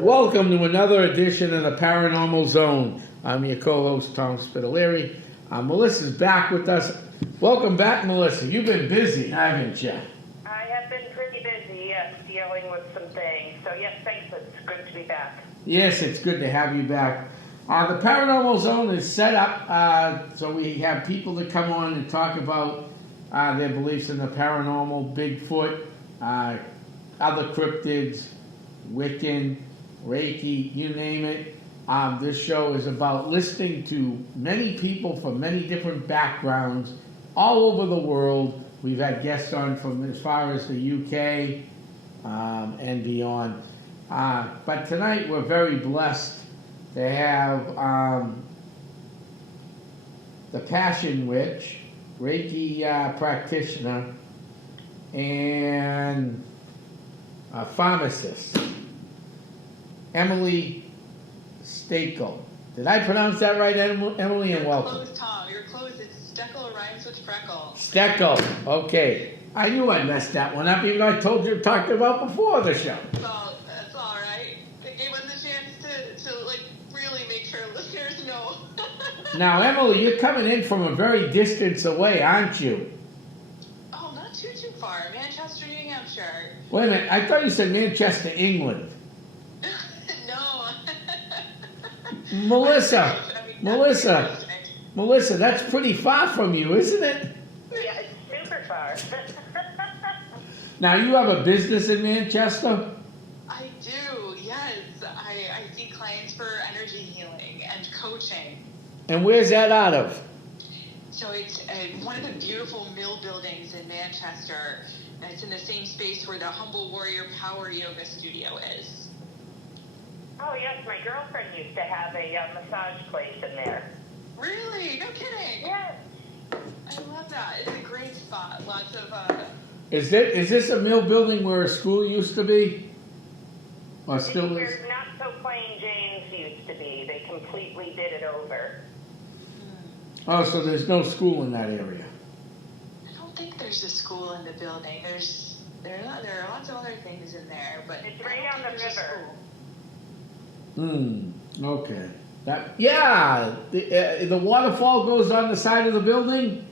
Welcome to another edition of the Paranormal Zone. I'm your co-host, Tom Spitalere. Melissa's back with us. Welcome back, Melissa. You've been busy, haven't you? I have been pretty busy, yes, dealing with some things. So, yes, thanks. It's good to be back. Yes, it's good to have you back. The Paranormal Zone is set up so we have people that come on and talk about their beliefs in the paranormal, Bigfoot, other cryptids, Wiccan, Reiki, you name it. This show is about listening to many people from many different backgrounds all over the world. We've had guests on from as far as the UK and beyond. But tonight we're very blessed to have the Passion Witch, Reiki practitioner, and a pharmacist, Emily Steckel. Did I pronounce that right, Emily? And welcome. You're close, Tom. You're close. It's Steckel rhymes with freckle. Steckel. Okay. I knew I messed that one up, even though I told you talked about before the show. Well, that's all right. It gave us a chance to like really make sure listeners know. Now, Emily, you're coming in from a very distance away, aren't you? Oh, not too far. Manchester, New Hampshire. Wait a minute. I thought you said Manchester, England. No. Melissa. I mean, Melissa, that's pretty far from you, isn't it? Yeah, it's super far. Now, you have a business in Manchester? I do, yes. I see clients for energy healing and coaching. And where's that out of? So it's one of the beautiful mill buildings in Manchester, and it's in the same space where the Humble Warrior Power Yoga Studio is. Oh, yes, my girlfriend used to have a massage place in there. Really? No kidding? Yes. I love that. It's a great spot. Lots of, Is this a mill building where a school used to be? Or still is? Where Not So Plain James used to be. They completely did it over. Oh, so there's no school in that area. I don't think there's a school in the building. There are lots of other things in there, but It's right on the river. Okay. The waterfall goes on the side of the building?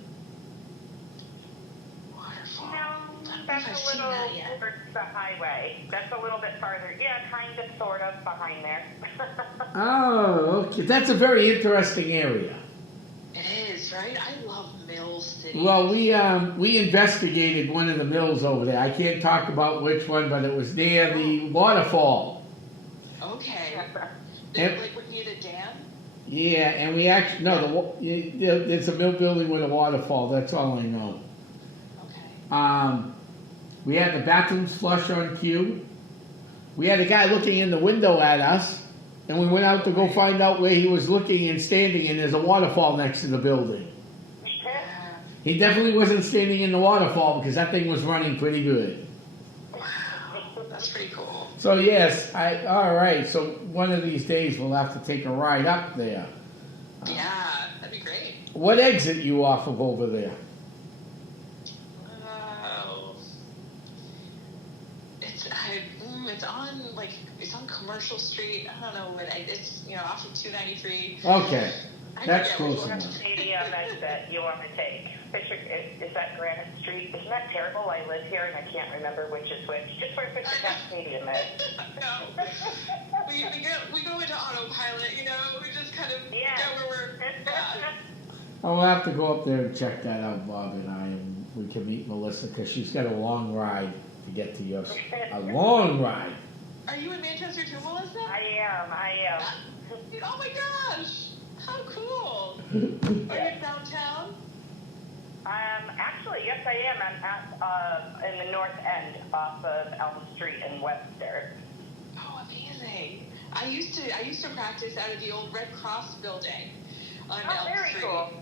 Waterfall. No, I don't know if that's I've a seen little that yet. over the highway. That's a little bit farther. Yeah, kind of, sort of, behind there. Oh, okay. That's a very interesting area. It is, right? I love Mill City. Well, we investigated one of the mills over there. I can't talk about which one, but it was near the waterfall. Okay. Yep. Like near the dam? Yeah, and we actually, it's a mill building with a waterfall. That's all I know. Okay. We had the bathrooms flush on cue. We had a guy looking in the window at us, and we went out to go find out where he was looking and standing, and there's a waterfall next to the building. He definitely wasn't standing in the waterfall because that thing was running pretty good. Wow. That's pretty cool. So yes, all right. So one of these days we'll have to take a ride up there. Yeah, that'd be great. What exit you off of over there? It's on Commercial Street. I don't know what it's off of 293. Okay, that's close enough. Stadium that you want to take. Fisher, is that Granite Street? Isn't that terrible? I live here and I can't remember which is which. Just where Fisher Cat Stadium is. No. we go into autopilot, we just kind of go where we're at. I'll have to go up there and check that out, Bob and I, and we can meet Melissa because she's got a long ride to get to yours. A long ride. Are you in Manchester too, Melissa? I am. Oh my gosh! How cool! Are you downtown? Actually, yes, I am. I'm at in the North End, off of Elm Street in Webster. Oh, amazing! I used to practice out of the old Red Cross building on Elm very Street. Cool.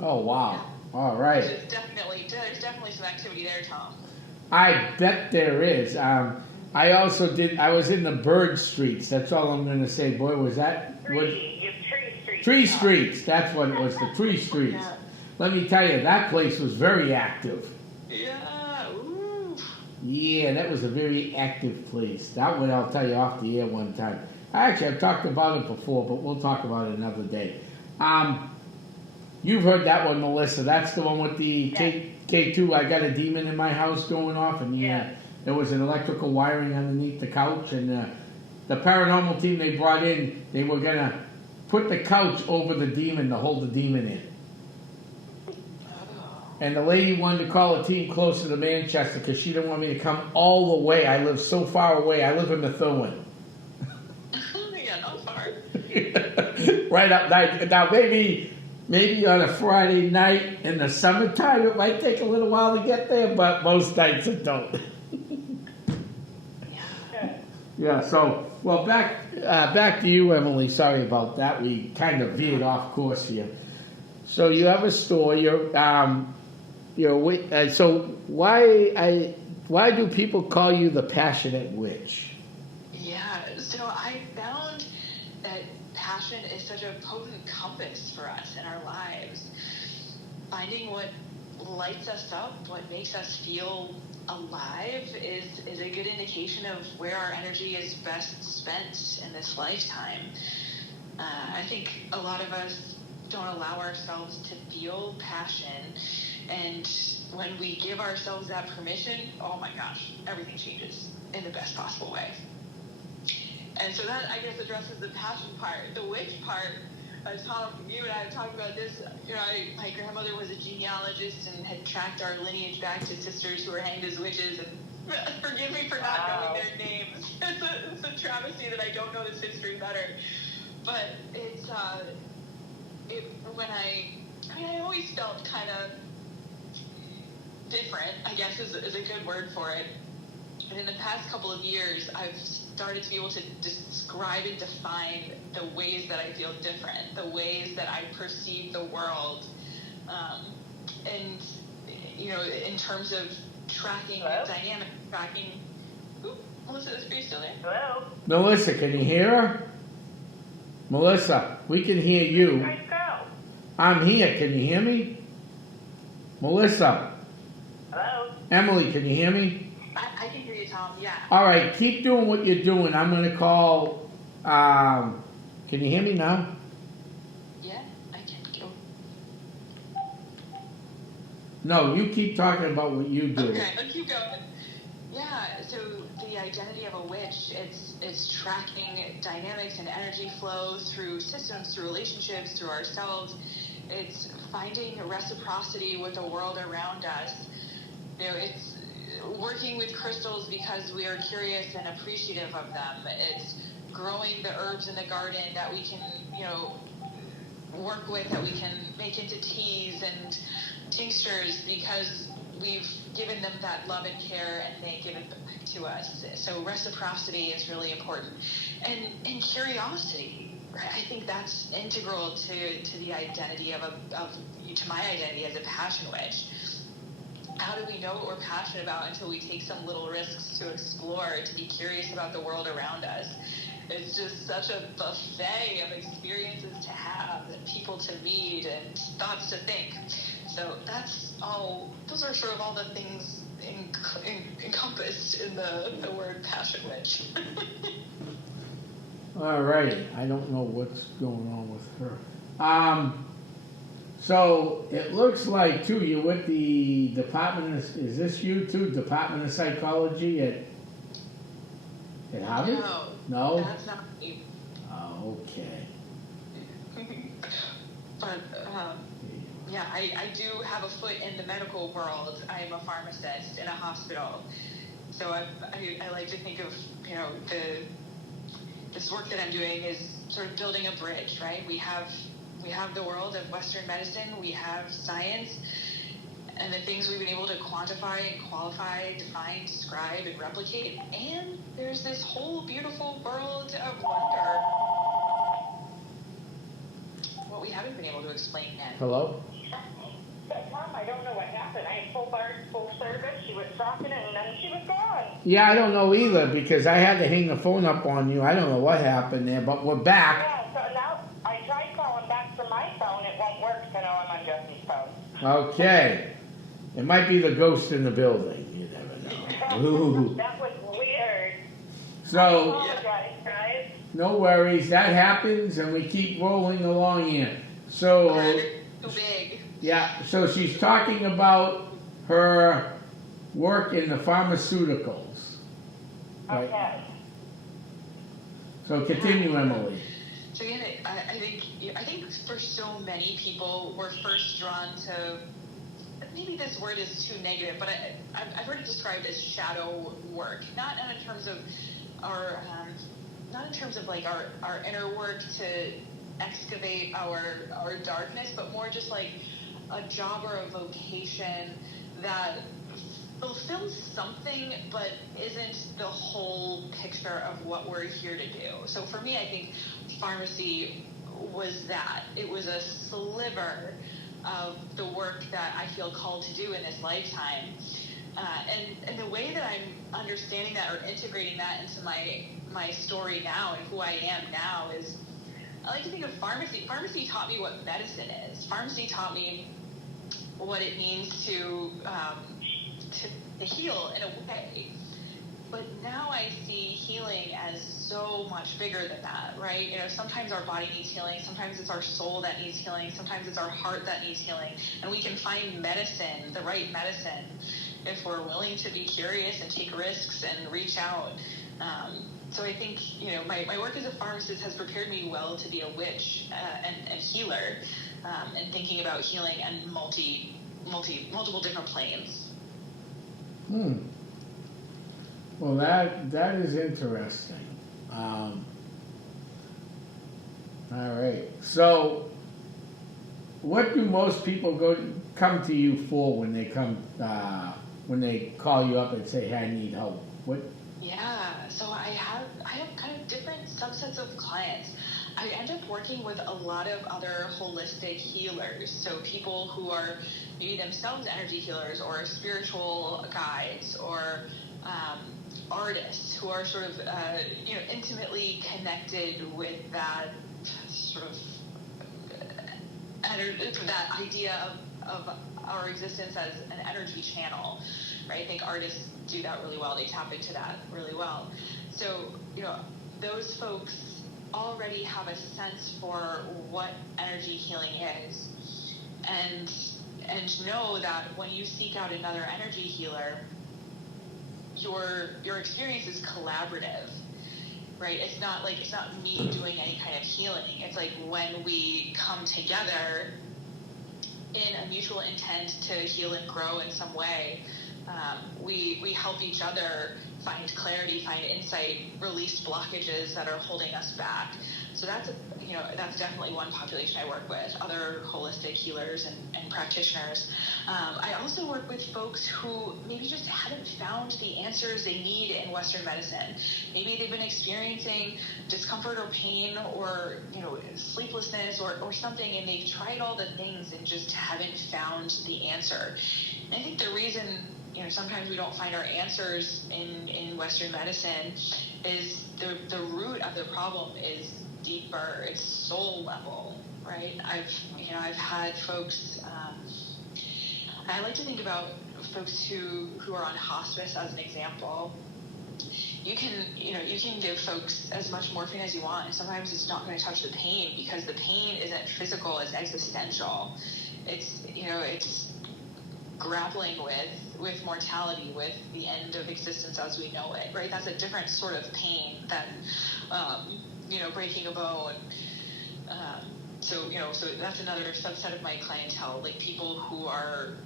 Oh wow! All right. There's definitely some activity there, Tom. I bet there is. I was in the Bird Streets. That's all I'm going to say. Boy, was that... Tree Streets. Tree Streets. That's what it was, the Tree Streets. Yeah. let me tell you, that place was very active. Yeah. Ooh. Yeah, that was a very active place. That one I'll tell you off the air one time. Actually, I've talked about it before, but we'll talk about it another day. You've heard that one, Melissa. That's the one with the K2. I got a demon in my house going off, and there was an electrical wiring underneath the couch. And the paranormal team they brought in, they were gonna put the couch over the demon to hold the demon in. And the lady wanted to call a team closer to Manchester because she didn't want me to come all the way. I live so far away. I live in Methuen. Yeah, not far. Right up now, maybe on a Friday night in the summertime it might take a little while to get there, but most nights it don't. Yeah. So well, back to you, Emily. Sorry about that. We kind of veered off course here. So you have a store. So why do people call you the passionate witch? Yeah, so I found that passion is such a potent compass for us in our lives. Finding what lights us up, what makes us feel alive is a good indication of where our energy is best spent in this lifetime. I think a lot of us don't allow ourselves to feel passion, and when we give ourselves that permission, oh my gosh, everything changes in the best possible way. And so that, I guess, addresses the passion part. The witch part, Tom, you and I have talked about this. My grandmother was a genealogist and had tracked our lineage back to sisters who were hanged as witches. And forgive me for not knowing their names. It's a travesty that I don't know this history better. But I always felt kind of different, I guess is a good word for it. And in the past couple of years, I've started to be able to describe and define the ways that I feel different, the ways that I perceive the world. And, in terms of tracking, dynamic tracking. Ooh, Melissa, are you still there? Hello? Melissa, can you hear her? Melissa, we can hear you. Where'd you go? I'm here. Can you hear me? Melissa. Hello? Emily, can you hear me? I can hear you, Tom, yeah. All right, keep doing what you're doing. I'm going to call... can you hear me now? Yeah, I can go. No, you keep talking about what you do. Okay, let's keep going. Yeah, so the identity of a witch, it's tracking dynamics and energy flow through systems, through relationships, through ourselves. It's finding reciprocity with the world around us. It's working with crystals because we are curious and appreciative of them. It's growing the herbs in the garden that we can, work with, that we can make into teas and tinctures because we've given them that love and care and they give it back to us. So reciprocity is really important. And curiosity, right? I think that's integral to the identity to my identity as a passion witch. How do we know what we're passionate about until we take some little risks to explore, to be curious about the world around us? It's just such a buffet of experiences to have and people to meet and thoughts to think. So those are sort of all the things encompassed in the word passion witch. All right. I don't know what's going on with her. So it looks like, too, you're with the Department of... Is this you, too? Department of Psychology at Harvard? No? That's not me. Oh, okay. But, yeah, I do have a foot in the medical world. I am a pharmacist in a hospital. So I like to think of, this work that I'm doing is sort of building a bridge, right? We have the world of Western medicine, we have science, and the things we've been able to quantify and qualify, define, describe, and replicate. And there's this whole beautiful world of wonder. What we haven't been able to explain yet. Hello? Mom, I don't know what happened. I had full service. She was talking and then she was gone. Yeah, I don't know either because I had to hang the phone up on you. I don't know what happened there, but we're back. Yeah, so now I tried calling back from my phone. It won't work, so now I'm on Jesse's phone. Okay. It might be the ghost in the building. You never know. Ooh. That was weird. So, Apologize, guys. no worries. That happens, and we keep rolling along here. So, Too big. yeah. So she's talking about her work in the pharmaceuticals. Right? Okay. So continue, Emily. So again, I think for so many people, we're first drawn to, maybe this word is too negative, but I've heard it described as shadow work, not in terms of our, not in terms of like our inner work to excavate our darkness, but more just like a job or a vocation that fulfills something, but isn't the whole picture of what we're here to do. So for me, I think pharmacy was that. It was a sliver of the work that I feel called to do in this lifetime. And the way that I'm understanding that or integrating that into my story now and who I am now is, I like to think of pharmacy. Pharmacy taught me what medicine is. Pharmacy taught me what it means to heal in a way. But now I see healing as so much bigger than that, right? You know, sometimes our body needs healing, sometimes it's our soul that needs healing, sometimes it's our heart that needs healing, and we can find medicine, the right medicine, if we're willing to be curious and take risks and reach out. So I think, you know, my work as a pharmacist has prepared me well to be a witch and healer, and thinking about healing and multiple different planes. Well, that is interesting. All right. So, what do most people come to you for when they call you up and say, "Hey, I need help"? What? Yeah. So I have kind of different subsets of clients. I end up working with a lot of other holistic healers. So people who are maybe themselves energy healers or spiritual guides or artists who are sort of intimately connected with that sort of that idea of our existence as an energy channel, right? I think artists do that really well. They tap into that really well. So, you know, those folks already have a sense for what energy healing is, and know that when you seek out another energy healer, your experience is collaborative, right? It's not me doing any kind of healing. It's like when we come together in a mutual intent to heal and grow in some way, we help each other find clarity, find insight, release blockages that are holding us back. So that's definitely one population I work with, other holistic healers and practitioners. I also work with folks who maybe just haven't found the answers they need in Western medicine. Maybe they've been experiencing discomfort or pain or, you know, sleeplessness or something, and they've tried all the things and just haven't found the answer. And I think the reason, you know, sometimes we don't find our answers in Western medicine is the root of the problem is deeper. It's soul level, right? I've had folks. I like to think about folks who are on hospice as an example. You can give folks as much morphine as you want, and sometimes it's not going to touch the pain because the pain isn't physical; it's existential. It's grappling with mortality, with the end of existence as we know it, right? That's a different sort of pain than, breaking a bone. So that's another subset of my clientele, like people who are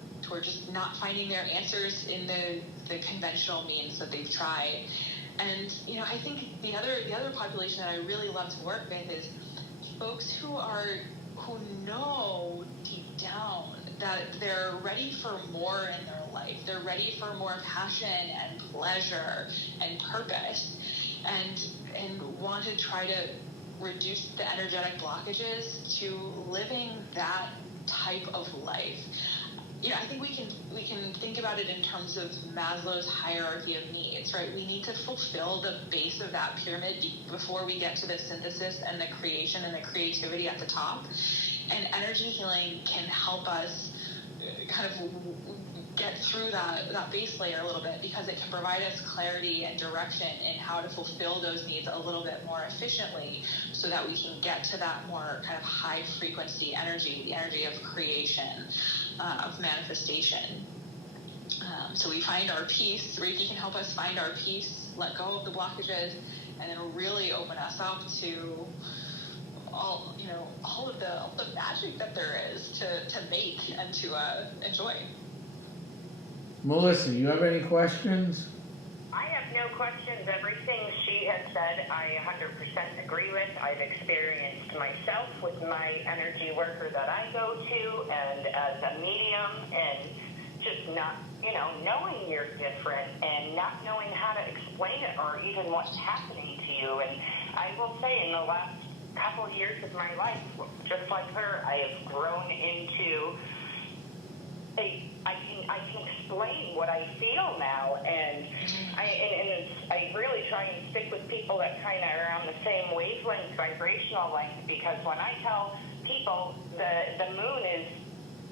just not finding their answers in the conventional means that they've tried. And, you know, I think the other population that I really love to work with is folks who know deep down that they're ready for more in their life. They're ready for more passion and pleasure and purpose, and want to try to reduce the energetic blockages to living that type of life. You know, I think we can think about it in terms of Maslow's hierarchy of needs, right? We need to fulfill the base of that pyramid before we get to the synthesis and the creation and the creativity at the top. And energy healing can help us kind of get through that base layer a little bit, because it can provide us clarity and direction in how to fulfill those needs a little bit more efficiently, so that we can get to that more kind of high frequency energy, the energy of creation, of manifestation. So we find our peace. Reiki can help us find our peace, let go of the blockages, and then really open us up to all of the magic that there is to make and to enjoy. Melissa, you have any questions? I have no questions. Everything she has said, I 100% agree with. I've experienced myself with my energy worker that I go to, and as a medium, and just not, knowing you're different and not knowing how to explain it or even what's happening to you. And I will say, in the last couple of years of my life, just like her, I have grown into I can explain what I feel now, and I really try and stick with people that kind of are on the same wavelength, vibrational length, because when I tell people the moon is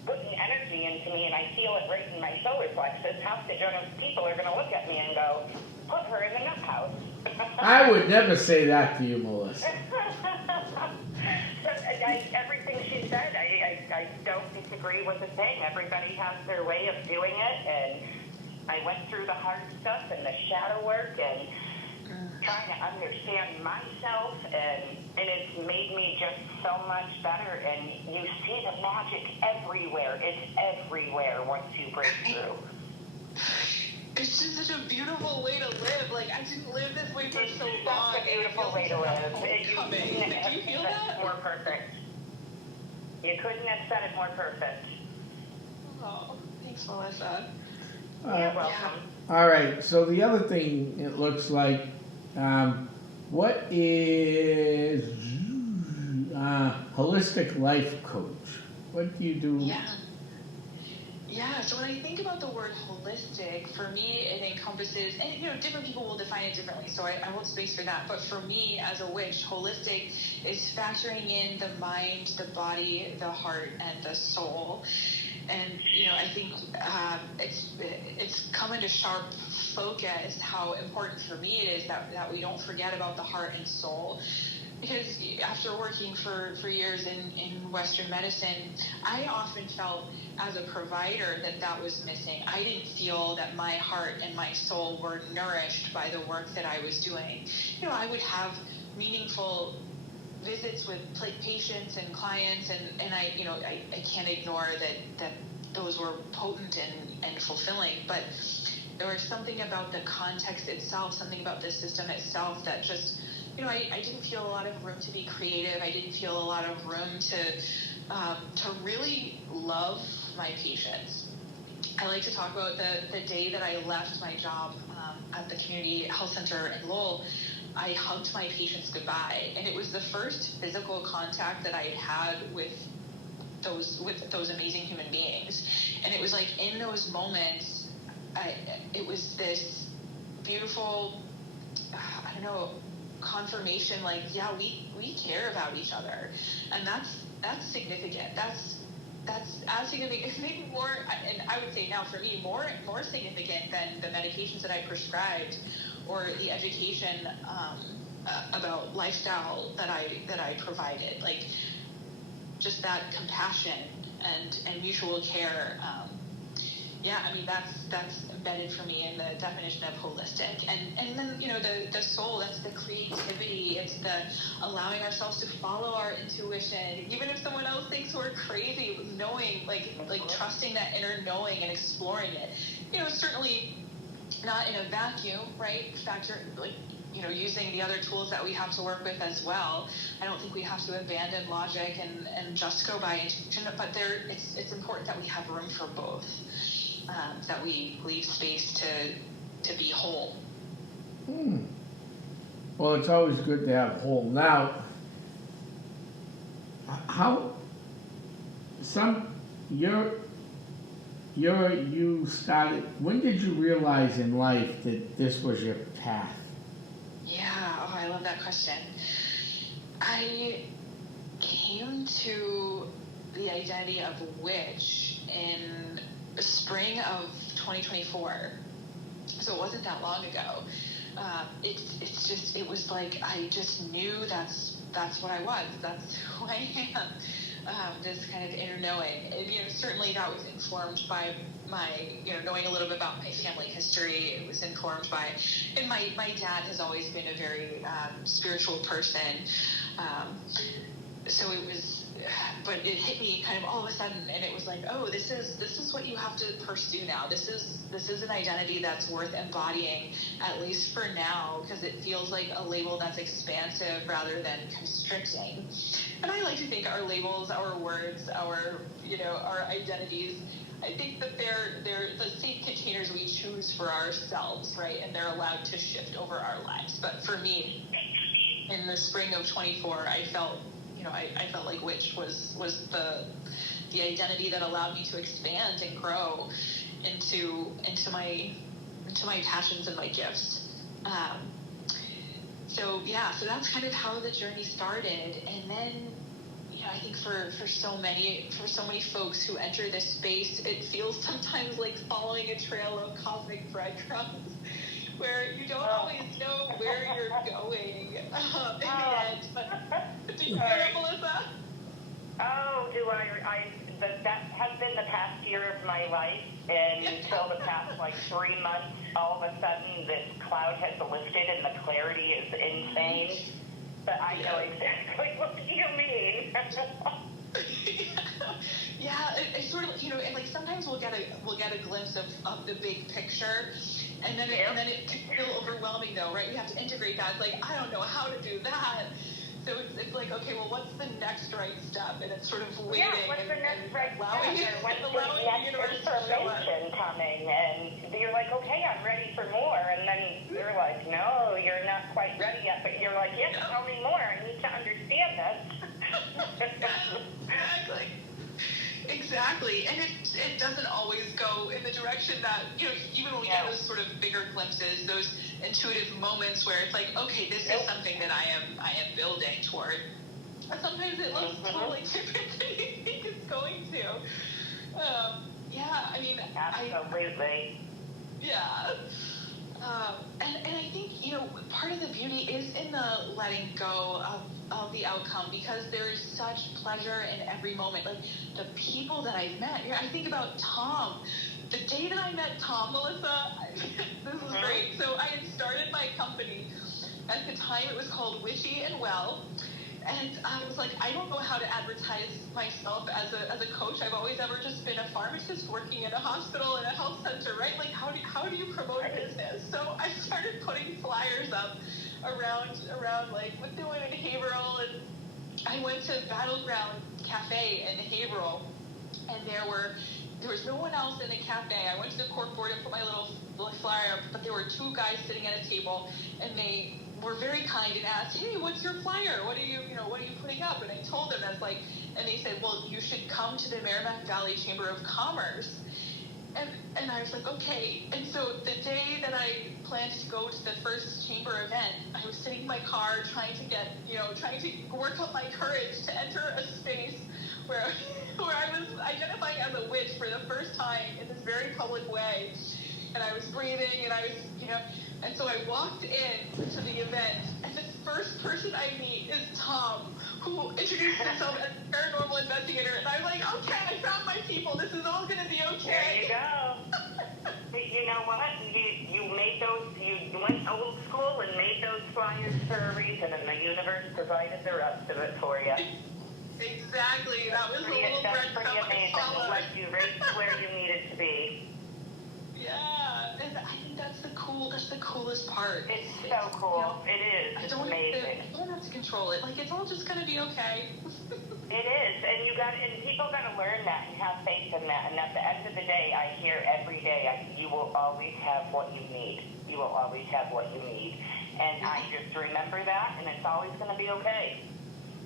putting energy into me and I feel it right in my solar plexus, half the people are going to look at me and go, put her in the nut house. I would never say that to you, Melissa. Everything she said, I don't disagree with the thing. Everybody has their way of doing it, and I went through the hard stuff and the shadow work and trying to understand myself, and it's made me just so much better. And you see the magic everywhere. It's everywhere once you break through. It's just such a beautiful way to live. Like, I didn't live this way for so long. It's a beautiful way to live. You feel that? More perfect. You couldn't have said it more perfect. Oh, thanks, Melissa. You're welcome. All right, so the other thing, it looks like, what is holistic life coach? What do you do? Yeah, so when I think about the word holistic, for me it encompasses, and different people will define it differently, so I won't space for that, but for me as a witch, holistic is factoring in the mind, the body, the heart, and the soul. And I think it's come into sharp focus how important for me it is that we don't forget about the heart and soul. Because after working for years in Western medicine, I often felt as a provider that was missing. I didn't feel that my heart and my soul were nourished by the work that I was doing. I would have meaningful visits with patients and clients, and I can't ignore that those were potent and fulfilling, but there was something about the context itself, something about the system itself that just, I didn't feel a lot of room to be creative. I didn't feel a lot of room to really love my patients. I like to talk about the day that I left my job at the community health center in Lowell. I hugged my patients goodbye, and it was the first physical contact that I had with those amazing human beings. And it was like in those moments, it was this beautiful, confirmation, like, yeah, we care about each other, and that's significant. That's as significant, maybe more, and I would say now for me more significant than the medications that I prescribed or the education about lifestyle that I provided. Like, just that compassion and mutual care. That's embedded for me in the definition of holistic. And then, the soul, that's the creativity. It's the allowing ourselves to follow our intuition. Even if someone else thinks we're crazy, knowing, like trusting that inner knowing and exploring it. Certainly not in a vacuum, right? Using the other tools that we have to work with as well. I don't think we have to abandon logic and just go by intuition, but it's important that we have room for both. That we leave space to be whole. Well, it's always good to have whole. Now, you started, when did you realize in life that this was your path? Yeah, I love that question. I came to the identity of witch in spring of 2024. So it wasn't that long ago. It was like, I just knew that's what I was. That's who I am. This kind of inner knowing. And, certainly that was informed by my, knowing a little bit about my family history. It was informed by, and my dad has always been a very spiritual person. So it was, but it hit me kind of all of a sudden, and it was like, oh, this is what you have to pursue now. This is an identity that's worth embodying, at least for now, because it feels like a label that's expansive rather than constricting. And I like to think our labels, our words, our identities, I think that they're the safe containers we choose for ourselves, right? And they're allowed to shift over our lives. But for me, in the spring of 24, I felt like witch was the identity that allowed me to expand and grow into my passions and my gifts. So that's kind of how the journey started. And then, I think for so many folks who enter this space, it feels sometimes like following a trail of cosmic breadcrumbs, where you don't always know where you're going in the end. But do you hear it, Melissa? Oh, do I? That has been the past year of my life, and until the past 3 months, all of a sudden this cloud has lifted and the clarity is insane. But I know exactly what you mean. It's sort of, and like sometimes we'll get a glimpse of the big picture, and then it can feel overwhelming though, right? You have to integrate that. It's like, I don't know how to do that. So it's like, okay, well, what's the next right step? And it's sort of waiting what's the next right allowing step? When's allowing the the universe next information coming? And you're like, okay, I'm ready for more. And then you're like, no, you're not quite ready yet. But you're like, yes, tell me more. I need to understand this. Exactly. And it doesn't always go in the direction that, even when we get those sort of bigger glimpses, those intuitive moments where it's like, okay, this is something that I am building toward. And sometimes it looks totally different than you think it's going to. Absolutely. And I think, part of the beauty is in the letting go of the outcome, because there is such pleasure in every moment. Like the people that I've met, I think about Tom. The day that I met Tom, Melissa, this was great. So I had started my company. At the time, it was called Witchy and Well. And I was like, I don't know how to advertise myself as a coach. I've always ever just been a pharmacist working in a hospital and a health center, right? Like, how do you promote a business? So I started putting flyers up around like what they went in Haverhill, and I went to Battleground Cafe in Haverhill, and there was no one else in the cafe. I went to the corkboard and put my little flyer up, but there were two guys sitting at a table, and they were very kind and asked, hey, what's your flyer? What are you putting up? And I told them, and they said, well, you should come to the Merrimack Valley Chamber of Commerce. And I was like, okay. And so the day that I planned to go to the first chamber event, I was sitting in my car trying to work up my courage to enter a space where I was identifying as a witch for the first time in this very public way. And I was breathing, and I was, and so I walked in to the event, and the first person I meet is Tom, who introduced himself as a paranormal investigator, and I was like, okay, I found my people, this is all gonna be okay. There you go. You know what? You went old school and made those flyers for a reason, and the universe provided the rest of it for you. Exactly. That was a little breadcrumb I followed. It led you right to where you needed to be. Yeah, and I think that's the coolest part. It's so cool. It is. It's amazing. I don't have to control it. Like, it's all just gonna be okay. It is, and people gotta learn that and have faith in that. And at the end of the day, I hear every day, you will always have what you need. You will always have what you need. And I just remember that, and it's always gonna be okay.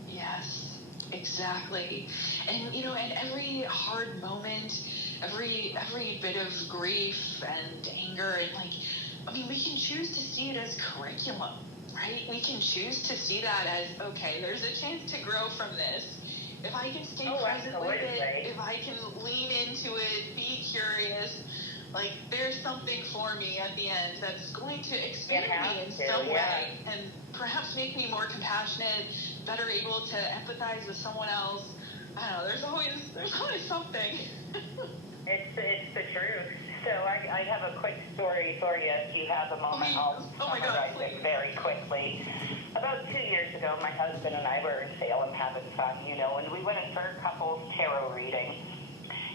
Yes, exactly. And and every hard moment, every bit of grief and anger, and we can choose to see it as curriculum, right? We can choose to see that as, okay, there's a chance to grow from this. If I can stay present with it, if I can lean into into it, be curious. Like, there's something for me at the end that's going to expand me in some way and perhaps make me more compassionate, better able to empathize with someone else. I don't know, there's always something. It's the truth. So I have a quick story for you if you have a moment. I'll summarize it very quickly. About 2 years ago, my husband and I were in Salem having fun, and we went in for a couple's tarot reading.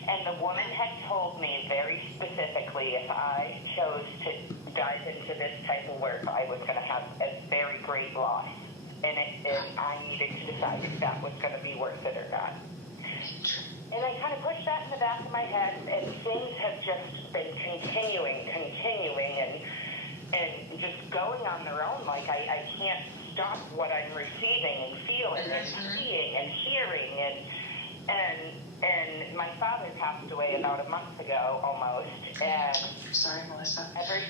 And the woman had told me very specifically if I chose to dive into this type of work, I was going to have a very great loss. And I needed to decide if that was going to be worth it or not. And I kind of pushed that in the back of my head, and things have just been continuing, and just going on their own. Like, I can't stop what I'm receiving and feeling and seeing and hearing. And my father passed away about a month ago, almost. And Sorry, Melissa. ever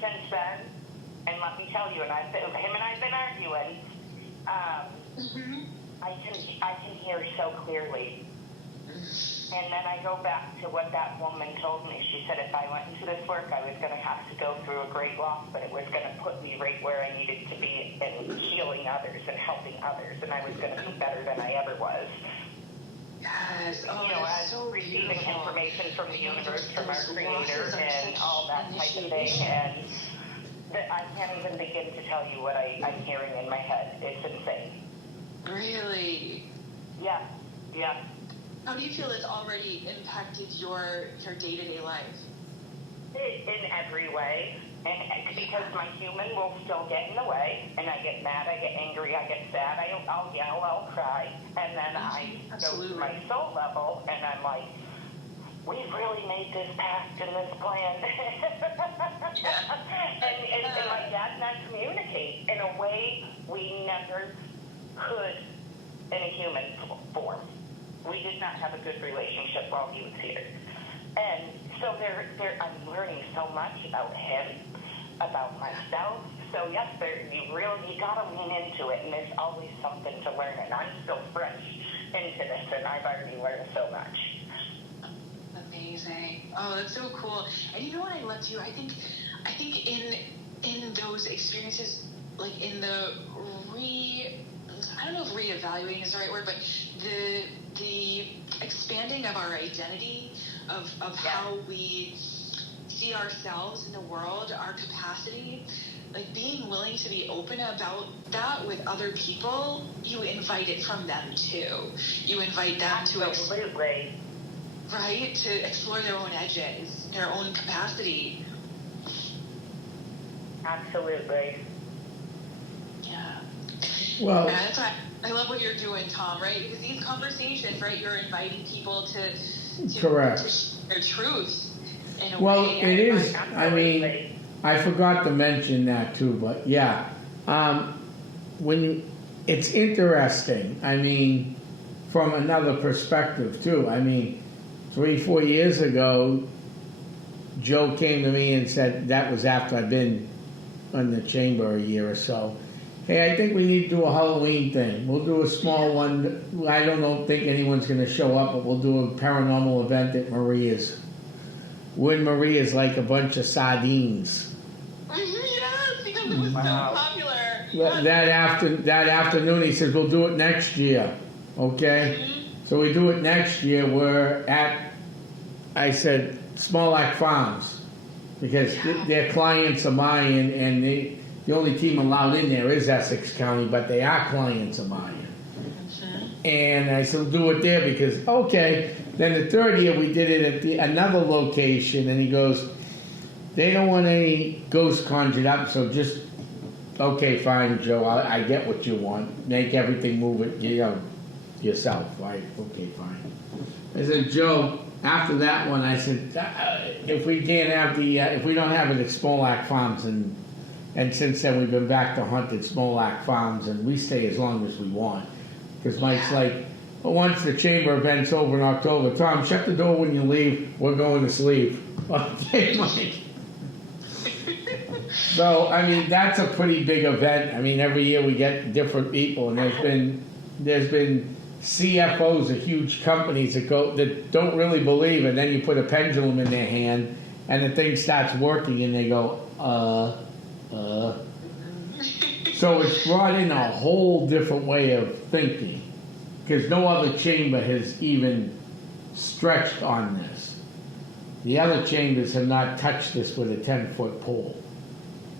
since then, and let me tell you, him and I've been arguing, I can hear so clearly. And then I go back to what that woman told me. She said if I went into this work, I was going to have to go through a great loss, but it was going to put me right where I needed to be in healing others and helping others, and I was going to be better than I ever was. Yes. Oh, As so receiving beautiful. information from the universe, from our Those Creator, losses are and such all that type of thing, initiation. and that I can't even begin to tell you what I'm hearing in my head. It's insane. Really? Yeah. How do you feel it's already impacted your day-to-day life? In every way, and because my human will still get in the way, and I get mad, I get angry, I get sad, I'll yell, I'll cry, and then I go to my soul level, and I'm like, we've really made this pact and this plan. and my dad and I communicate in a way we never could in a human form. We did not have a good relationship while he was here. And so I'm learning so much about him, about myself. So yes, you gotta lean into it, and there's always something to learn. And I'm still fresh into this, and I've already learned so much. Amazing. Oh, that's so cool. And you know what I love too? I think in those experiences, like in the I don't know if reevaluating is the right word, but the expanding of our identity, of how we see ourselves in the world, our capacity, like being willing to be open about that with other people, you invite it from them too. You invite them to Absolutely. right? To explore their own edges, their own capacity. Absolutely. Yeah. Well, Yeah, that's why I love what you're doing, Tom, right? Because these conversations, right, you're inviting people to correct. to share their truth in a Well, way. it is. I mean, Absolutely. I forgot to mention that too, but yeah, it's interesting. I mean, from another perspective too. I mean, 3-4 years ago, Joe came to me and said that was after I'd been in the chamber a year or so. Hey, I think we need to do a Halloween thing. We'll do a small one. I don't think anyone's going to show up, but we'll do a paranormal event at Maria's. When Maria's like a bunch of sardines. Yes, because it was so popular. That afternoon, he says, we'll do it next year. Okay? Mm-hmm. So we do it next year. We're at, I said, Small Act Farms. Because their clients of mine, and the only team allowed in there is Essex County, but they are clients of mine. Mm-hmm. And I said, we'll do it there because, okay. Then the third year we did it at another location, and he goes, they don't want any ghosts conjured up, so just, okay, fine, Joe, I get what you want. Make everything move it, yourself, right? Okay, fine. I said, Joe, after that one, I said, if we can't have if we don't have it at Small Act Farms, and since then we've been back to Haunted Small Act Farms, and we stay as long as we want. Because Mike's like, once the chamber event's over in October, Tom, shut the door when you leave. We're going to sleep. Okay, Mike. So, I mean, that's a pretty big event. I mean, every year we get different people, and there's been CFOs of huge companies that don't really believe, and then you put a pendulum in their hand, and the thing starts working, and they go, So it's brought in a whole different way of thinking, because no other chamber has even stretched on this. The other chambers have not touched this with a 10-foot pole.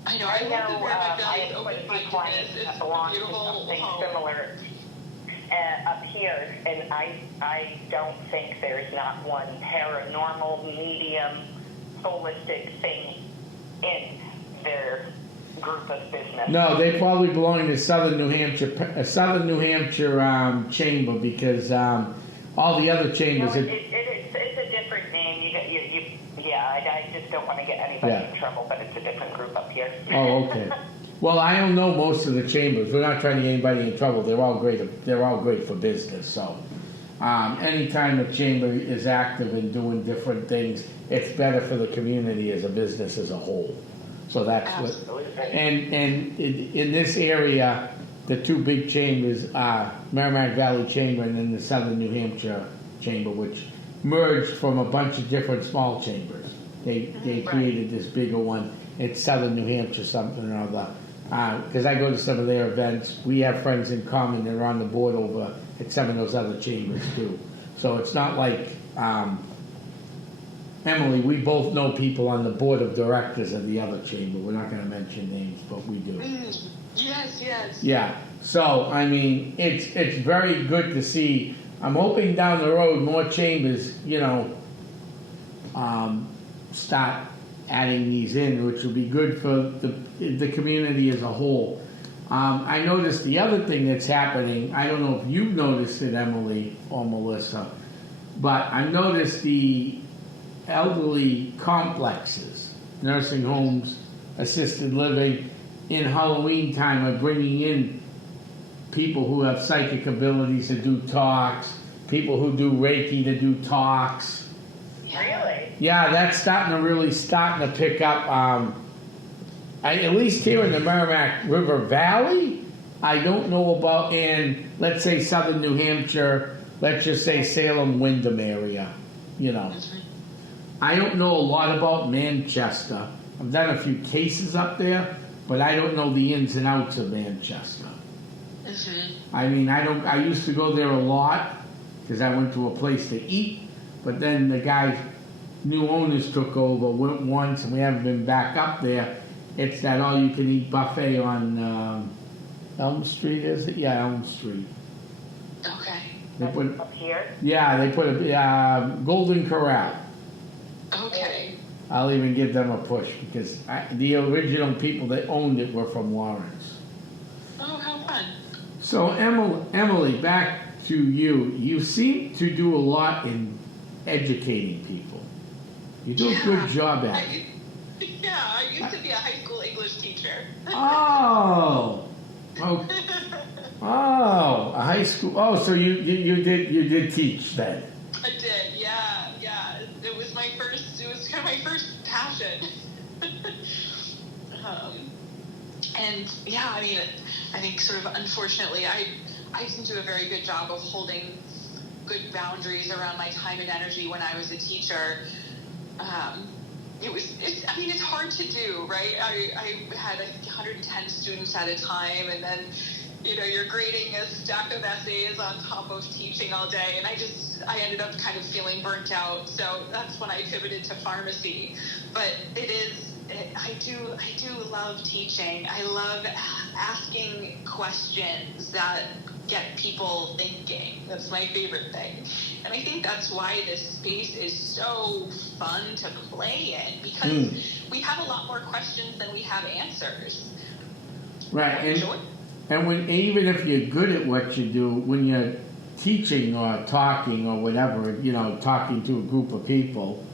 I know. I I know, love the Merrimack I Valley's have quite a few open-mindedness. clients It's that a belong to beautiful something home. similar up here, and I don't think there's not one paranormal, medium, holistic thing in their group of business. No, they probably belong to Southern New Hampshire chamber, because all the other No, chambers. it's a different name. I just don't want to get anybody Yeah. in trouble, but it's a different group up here. Oh, okay. Well, I don't know most of the chambers. We're not trying to get anybody in trouble. They're all great. They're all great for business. So, anytime a chamber is active and doing different things, it's better for the community as a business as a whole. So that's Absolutely. what. And in this area, the two big chambers are Merrimack Valley Chamber and then the Southern New Hampshire Chamber, which merged from a bunch of different small chambers. They created this bigger one. It's Southern New Hampshire something or other. Because I go to some of their events. We have friends in common that are on the board over at some of those other chambers too. So it's not like Emily, we both know people on the board of directors of the other chamber. We're not going to mention names, but we do. Yes. Yeah. So I mean, it's very good to see. I'm hoping down the road more chambers, start adding these in, which will be good for the community as a whole. I noticed the other thing that's happening. I don't know if you've noticed it, Emily or Melissa, but I noticed the elderly complexes, nursing homes, assisted living, in Halloween time are bringing in people who have psychic abilities to do talks, people who do Reiki to do talks. Really? Yeah, that's starting to pick up. At least here in the Merrimack River Valley, I don't know about in, let's say, Southern New Hampshire, let's just say Salem, Wyndham area, I don't know a lot about Manchester. I've done a few cases up there, but I don't know the ins and outs of Manchester. I mean, I used to go there a lot because I went to a place to eat, but then the guys, new owners took over, went once, and we haven't been back up there. It's that all-you-can-eat buffet on Elm Street, is it? Yeah, Elm Street. Okay. They put, Up here? yeah, they put a Golden Corral. Okay. I'll even give them a push because the original people that owned it were from Lawrence. Oh, how fun. So Emily, back to you. You seem to do a lot in educating people. You do a good job at it. I used to be a high school English teacher. Oh, a high school. Oh, so you did teach then? I did, yeah. It was kind of my first passion. And yeah, I mean, I think sort of unfortunately, I didn't do a very good job of holding good boundaries around my time and energy when I was a teacher. It's hard to do, right? I had 110 students at a time, and then, you're grading a stack of essays on top of teaching all day, and I ended up kind of feeling burnt out. So that's when I pivoted to pharmacy. But I do love teaching. I love asking questions that get people thinking. That's my favorite thing. And I think that's why this space is so fun to play in, because we have a lot more questions than we have answers. Right, and even if you're good at what you do, when you're teaching or talking or whatever, talking to a group of people,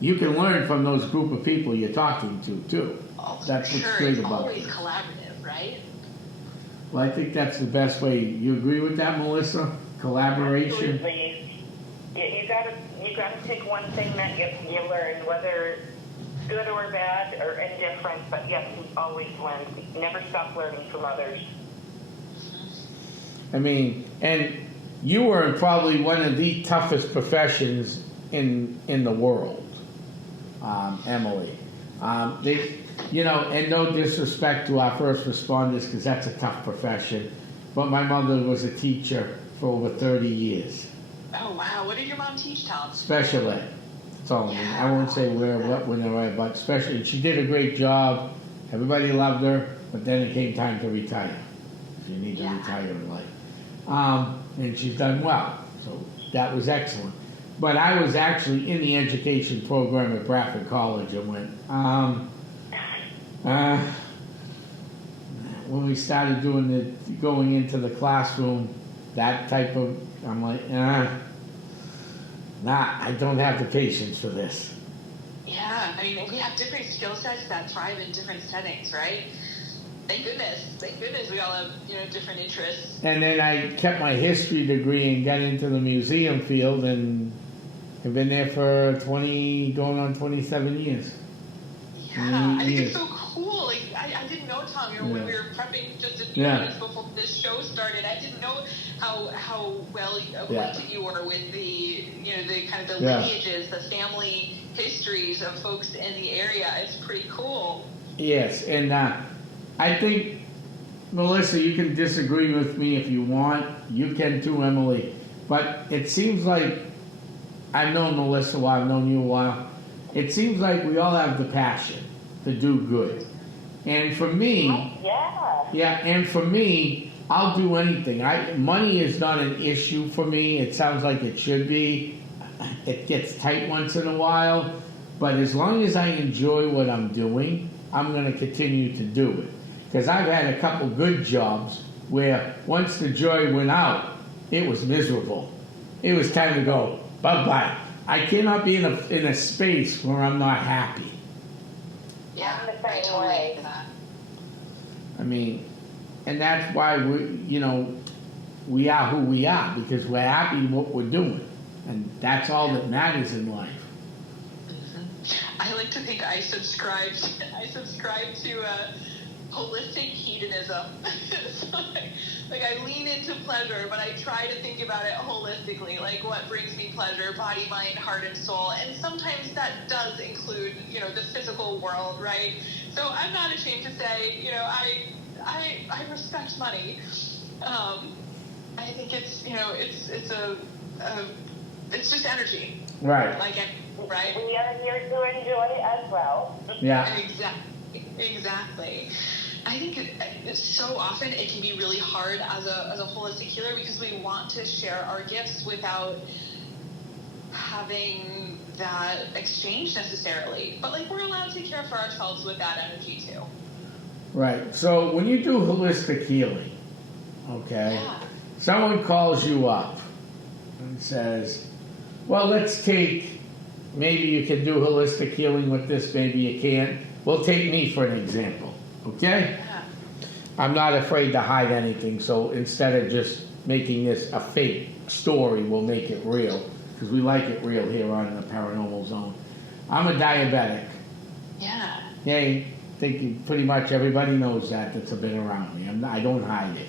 you can learn from those group of people you're talking to too. Oh, that's what's sure. great It's about always it. collaborative, right? Well, I think that's the best way. You agree with that, Melissa? Collaboration? Absolutely. You gotta pick one thing that you learn, whether good or bad or indifferent, but yes, you always learn. Never stop learning from others. I mean, and you were in probably one of the toughest professions in the world, Emily. And no disrespect to our first responders, because that's a tough profession, but my mother was a teacher for over 30 years. Oh, wow. What did your mom teach, Tom? Special ed. That's all. Yeah. I won't say where, what, when, or where, but special. And she did a great job. Everybody loved her, but then it came time to retire. You need to retire in life. And she's done well. So that was excellent. But I was actually in the education program at Bradford College and went, when we started going into the classroom, that type of, I'm like, I don't have the patience for this. Yeah, I mean, we have different skill sets that thrive in different settings, right? Thank goodness we all have, different interests. And then I kept my history degree and got into the museum field, and have been there for going on 27 years. Yeah, I think it's so cool. Like, I didn't know, Tom, when we were prepping just a few minutes before this show started, I didn't know how well acquainted you were with the kind of the lineages, the family histories of folks in the area. It's pretty cool. Yes, and I think, Melissa, you can disagree with me if you want. You can too, Emily. But it seems like, I've known Melissa a while, I've known you a while. It seems like we all have the passion to do good. And for me, and for me, I'll do anything. Money is not an issue for me. It sounds like it should be. It gets tight once in a while. But as long as I enjoy what I'm doing, I'm going to continue to do it. Because I've had a couple good jobs where once the joy went out, it was miserable. It was time to go, bye-bye. I cannot be in a space where I'm not happy. Yeah, I totally get that. I mean, and that's why we are who we are, because we're happy with what we're doing. And that's all that matters in life. I like to think I subscribe to holistic hedonism. So I lean into pleasure, but I try to think about it holistically, like what brings me pleasure, body, mind, heart, and soul. And sometimes that does include, the physical world, right? So I'm not ashamed to say, I respect money. I think it's, it's just energy. Right. Right? We are here to enjoy as well. Yeah. Exactly. I think so often it can be really hard as a holistic healer because we want to share our gifts without having that exchange necessarily. But we're allowed to care for ourselves with that energy too. Right. So when you do holistic healing, someone calls you up and says, well, let's take, maybe you can do holistic healing with this, maybe you can't. Well, take me for an example, okay? Yeah. I'm not afraid to hide anything, so instead of just making this a fake story, we'll make it real, because we like it real here on the Paranormal Zone. I'm a diabetic. Yeah. I think pretty much everybody knows that's been around me. I don't hide it.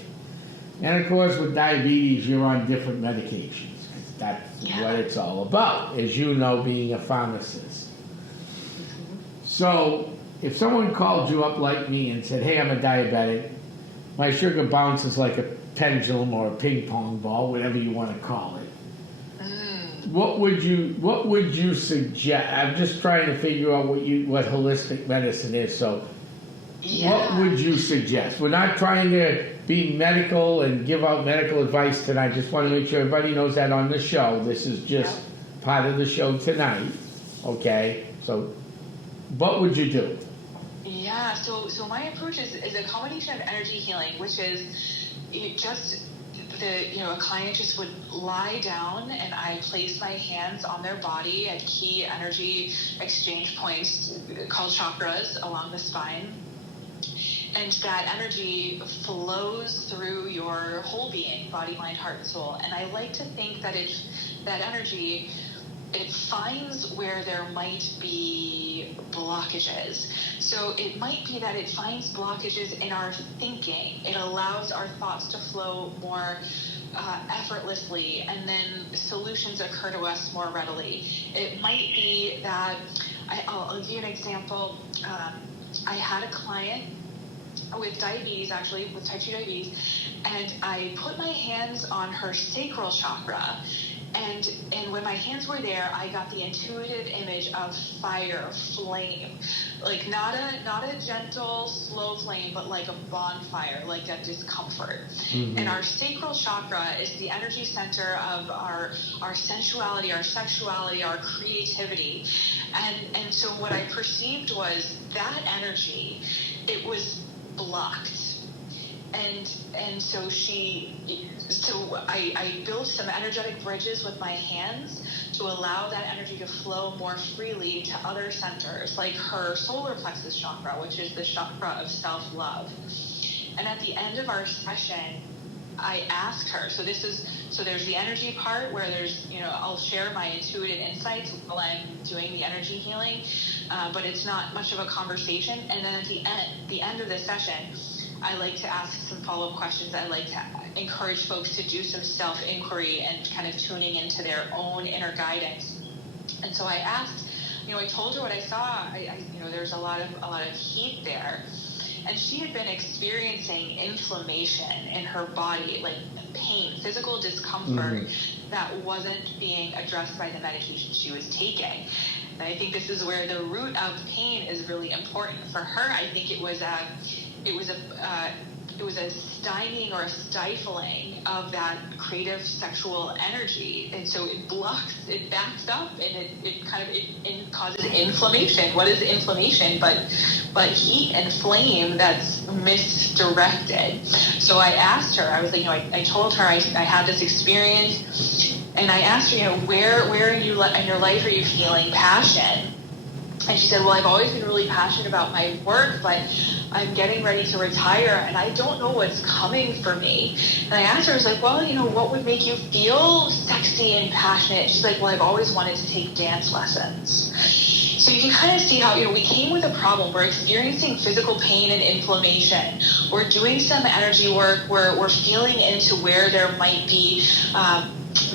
And of course, with diabetes, you're on different medications. That's what it's all about, as you know, being a pharmacist. So, if someone called you up like me and said, hey, I'm a diabetic, my sugar bounces like a pendulum or a ping pong ball, whatever you want to call it. What would you suggest? I'm just trying to figure out what holistic medicine is. So, what would you suggest? We're not trying to be medical and give out medical advice tonight. Just want to make sure everybody knows that on the show. This is just part of the show tonight. Okay? So, what would you do? Yeah, so my approach is a combination of energy healing, which is just a client just would lie down and I place my hands on their body at key energy exchange points called chakras along the spine. And that energy flows through your whole being, body, mind, heart, and soul. And I like to think that that energy it finds where there might be blockages. So it might be that it finds blockages in our thinking. It allows our thoughts to flow more effortlessly, and then solutions occur to us more readily. It might be that, I'll give you an example. I had a client with diabetes, actually, with type 2 diabetes, and I put my hands on her sacral chakra, and when my hands were there, I got the intuitive image of fire, flame, like not a gentle, slow flame, but like a bonfire, like a discomfort. Mm-hmm. And our sacral chakra is the energy center of our sensuality, our sexuality, our creativity, and so what I perceived was that energy, it was blocked. And so I built some energetic bridges with my hands to allow that energy to flow more freely to other centers, like her solar plexus chakra, which is the chakra of self-love. And at the end of our session, I asked her, so there's the energy part where there's, I'll share my intuitive insights while I'm doing the energy healing, but it's not much of a conversation. And then at the end of the session, I like to ask some follow-up questions. I like to encourage folks to do some self-inquiry and kind of tuning into their own inner guidance. And so I asked, I told her what I saw. There's a lot of heat there. And she had been experiencing inflammation in her body, like pain, physical discomfort, mm-hmm. that wasn't being addressed by the medication she was taking. And I think this is where the root of pain is really important. For her, I think it was a stymieing or a stifling of that creative sexual energy, and so it backs up, and it causes inflammation. What is inflammation but heat and flame that's misdirected? So I asked her, I was like, I told her I had this experience, and I asked her, where in your life are you feeling passion? And she said, well, I've always been really passionate about my work, but I'm getting ready to retire, and I don't know what's coming for me. And I asked her, I was like, well, what would make you feel sexy and passionate? She's like, well, I've always wanted to take dance lessons. So you can kind of see how, we came with a problem. We're experiencing physical pain and inflammation. We're doing some energy work. We're feeling into where there might be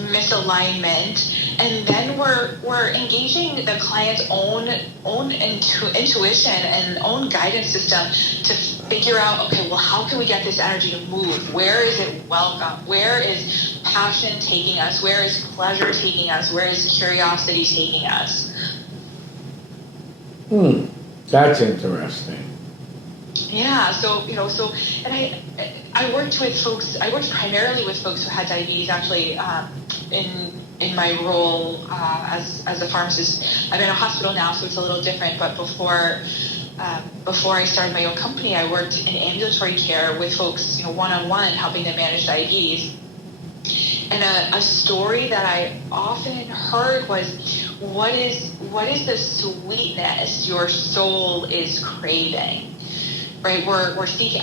misalignment, and then we're engaging the client's own intuition and own guidance system to figure out, okay, well, how can we get this energy to move? Where is it welcome? Where is passion taking us? Where is pleasure taking us? Where is curiosity taking us? That's interesting. Yeah, and I worked with folks. I worked primarily with folks who had diabetes. Actually, in my role as a pharmacist, I'm in a hospital now, so it's a little different. But before I started my own company, I worked in ambulatory care with folks, one-on-one, helping them manage diabetes. And a story that I often heard was, what is the sweetness your soul is craving? Right, we're seeking.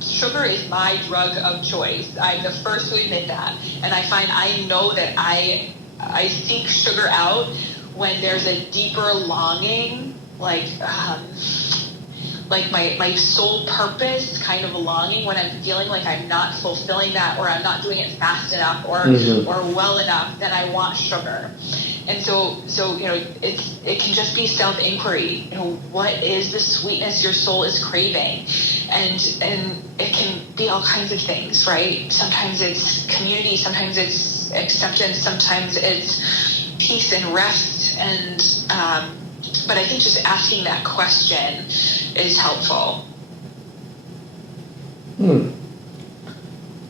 Sugar is my drug of choice. I'm the first to admit that, and I know that I seek sugar out when there's a deeper longing, like my soul purpose kind of longing, when I'm feeling like I'm not fulfilling that, or I'm not doing it fast enough, or well enough, then I want sugar. And so it can just be self-inquiry. What is the sweetness your soul is craving? And it can be all kinds of things, right? Sometimes it's community, sometimes it's acceptance, sometimes it's peace and rest. And but I think just asking that question is helpful.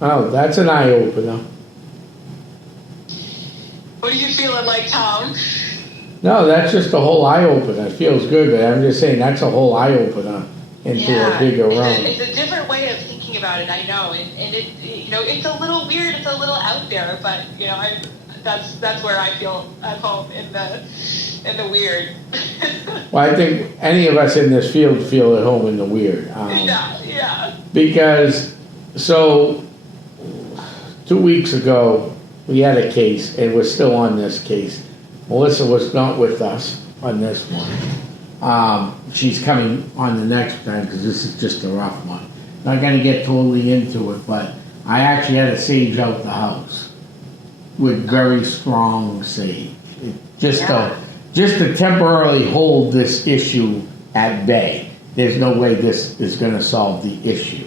Oh, that's an eye-opener. What are you feeling like, Tom? No, that's just a whole eye-opener. It feels good, but I'm just saying that's a whole eye-opener into a bigger realm. It's a different way of thinking about it, I know. And it, it's a little weird, it's a little out there, but, that's where I feel at home, in the weird. Well, I think any of us in this field feel at home in the weird. Yeah. Because, 2 weeks ago, we had a case, and we're still on this case. Melissa was not with us on this one. She's coming on the next time because this is just a rough one. Not gonna get totally into it, but I actually had to sage out the house with very strong sage. Just to temporarily hold this issue at bay. There's no way this is gonna solve the issue.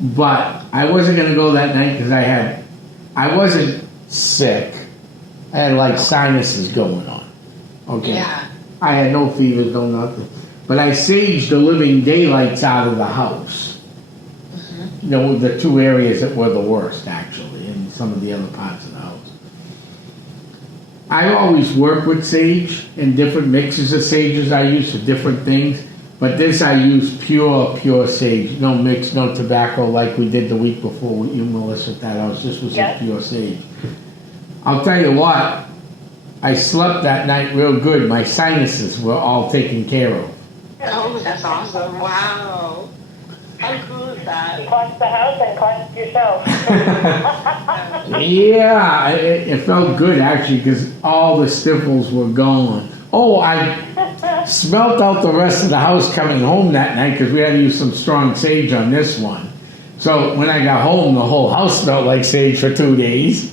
But I wasn't gonna go that night because I wasn't sick. I had like sinuses going on. Okay. Yeah. I had no fever, no nothing. But I saged the living daylights out of the house. You know, the two areas that were the worst, actually, and some of the other parts of the house. I always work with sage and different mixes of sages I use for different things. But this I use pure sage. No mix, no tobacco like we did the week before with you, Melissa, at that house. This was just pure sage. I'll tell you what, I slept that night real good. My sinuses were all taken care of. Oh, that's awesome. Wow. How cool is that? Cleanse the house and cleanse yourself. Yeah, it felt good actually because all the sniffles were gone. Oh, I smelt out the rest of the house coming home that night because we had to use some strong sage on this one. So when I got home, the whole house smelled like sage for 2 days.